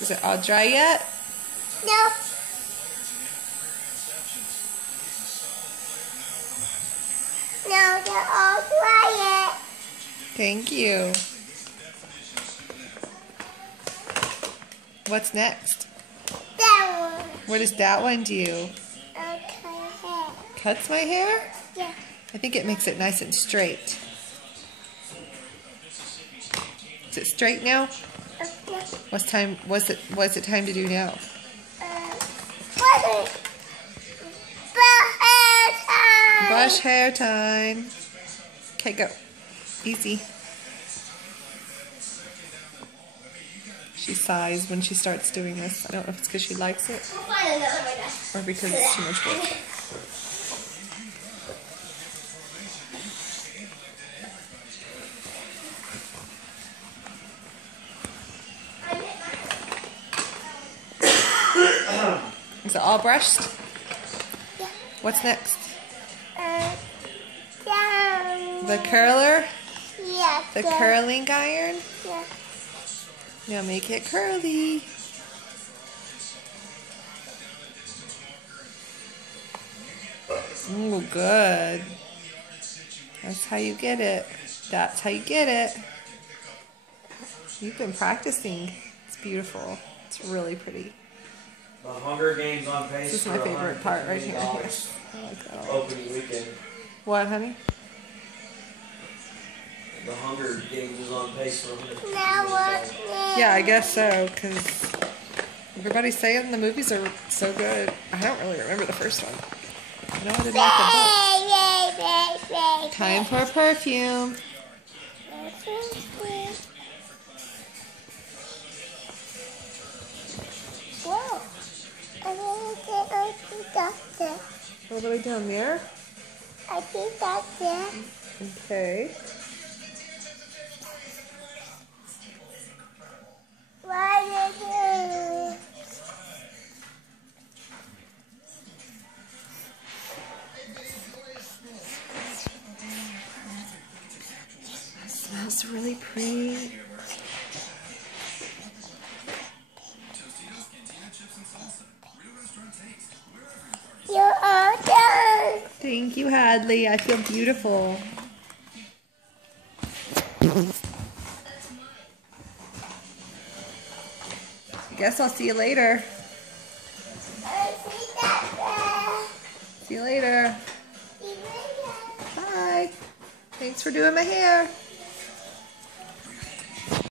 Is it all dry yet? No. No, they're all dry yet. Thank you. What's next? That one. What does that one do? Okay. Cuts my hair? Yeah. I think it makes it nice and straight. Is it straight now? Okay. What's it time to do now? Brush hair time. Okay, go. Easy. She sighs when she starts doing this. I don't know if it's because she likes it or because it's too much work. Is it all brushed? Yeah. What's next? Down. The curler? Yeah. The curling iron? Yeah. Now make it curly. Ooh, good. That's how you get it. That's how you get it. You've been practicing. It's beautiful. It's really pretty. The Hunger Games on pace. This is my favorite part right here. Yes. I like that a lot. Opening weekend. What, honey? The Hunger Games is on pace for $150 Now million. Yeah, I guess so, because everybody's saying the movies are so good. I don't really remember the first one. No, I didn't like the book. Time for a perfume. Whoa. I'm going to go to the doctor. All the way down there? I think that's it. Okay. What is it? It smells really pretty. You're all done. Thank you, Hadley. I feel beautiful. I guess I'll see you later. I see that. See you later. Bye. Thanks for doing my hair.